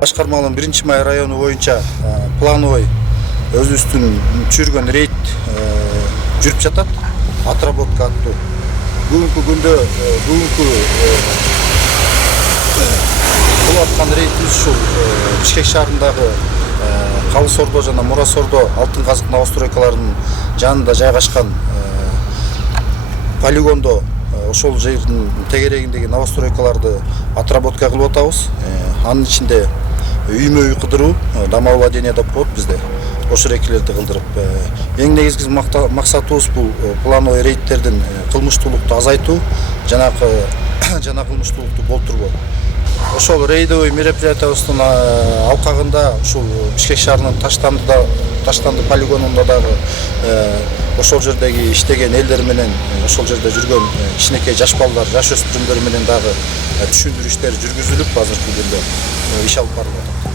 Башкарманын 1-Май району боюнча плановый өзүбүздүн түшүргөн рейд жүрүп жатат. Отработка аттуу. Бүгүнкү күндө бул аткан рейдибиз ушул Бишкек шаарындагы Калыс Ордо жана Мурас Ордо алтын казык новостройкаларынын жанында жайгашкан полигондо ошол жердин тегерегиндеги новостройкаларды отработка кылып атабыз. Анын ичинде үймө үй кыдыруу, домовладение деп коет бизде. Ошол экилерди кылдырып, эң негизги максатыбыз бул плановый рейдтердин кылмыштуулукту азайтуу, жана кылмыштуулукту болтурбоо. Ошол рейдовый мероприятиябыздын алкагында ушул Бишкек шаарынын Таштанды полигонунда дагы ошол жердеги иштеген элдер менен ошол жерде жүргөн кичинекей жаш балдар, жаш өспүрүмдөр менен дагы түшүндүрүү иштери жүргүзүлүп азыркы күндө иш алып барылып атат.